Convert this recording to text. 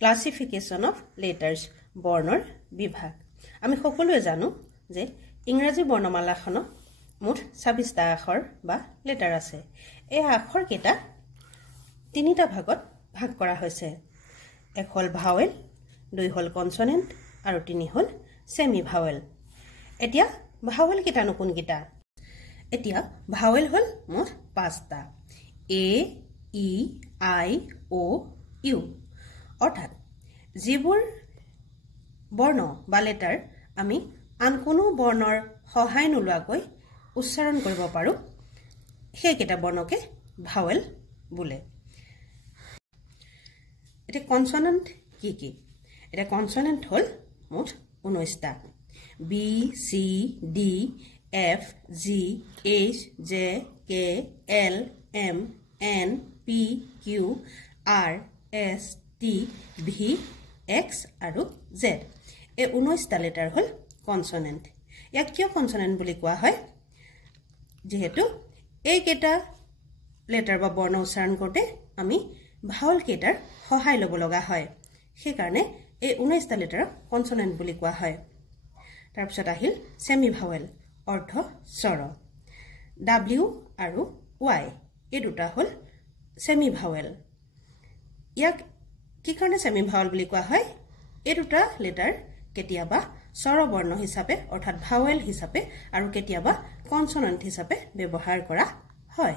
classification of letters বৰ্ণৰ বিভাগ আমি সকলোৱে জানো যে ইংৰাজী বৰ্ণমালাখনত মুঠ 26টা আখৰ বা লেটাৰ আছে এই আখৰ কেইটা তিনিটা ভাগত ভাগ কৰা হৈছে এক হল ভাৱেল দুই হল কনসনেন্ট আৰু তিনি হল সেমি ভাৱেল এতিয়া ভাৱেল কেইটানো কোন কেইটা এতিয়া ভাৱেল হল মুঠ 5টা এ ই আই ও ইউ অৰ্থাৎ যিবোৰ বৰ্ণ বা লেটাৰ আমি আন কোনো বৰ্ণৰ সহায় নোলোৱাকৈ উচ্চাৰণ কৰিব পাৰো সেই কেইটা বৰ্ণকে ভাৱেল বোলে এটা কনসনেন্ট কি কি এটা কনসনেন্ট হল মুঠ 19টা B C D F G H J K L M N P Q R S T V X আৰু জেড এই 19টা লেটাৰ হল কনসনেন্ট ইয়াক কিয় কনসনেন্ট বুলি কোৱা হয় যেহেতু এই কেইটা লেটাৰ বা বৰ্ণ উচ্চাৰণ কৰোঁতে আমি ভাৱেল কেইটাৰ সহায় ল'ব লগা হয় সেই কাৰণে এই 19টা লেটাৰ কনসনেন্ট বুলি কোৱা হয় তাৰ পিছত আহিল সেমি ভাৱেল অৰ্থ স্বৰ ডব্লিউ আৰু ওয়াই এই দুটা হল সেমি ভাৱেল ইয়াক কি কাৰণে সেমি ভাৱেল বুলি কোৱা হয় এই দুটা লেটাৰ কেতিয়াবা স্বৰ বৰ্ণ হিচাপে অৰ্থাৎ ভাৱেল হিচাপে আৰু কেতিয়াবা কনসনেন্ট হিচাপে ব্যৱহাৰ কৰা হয়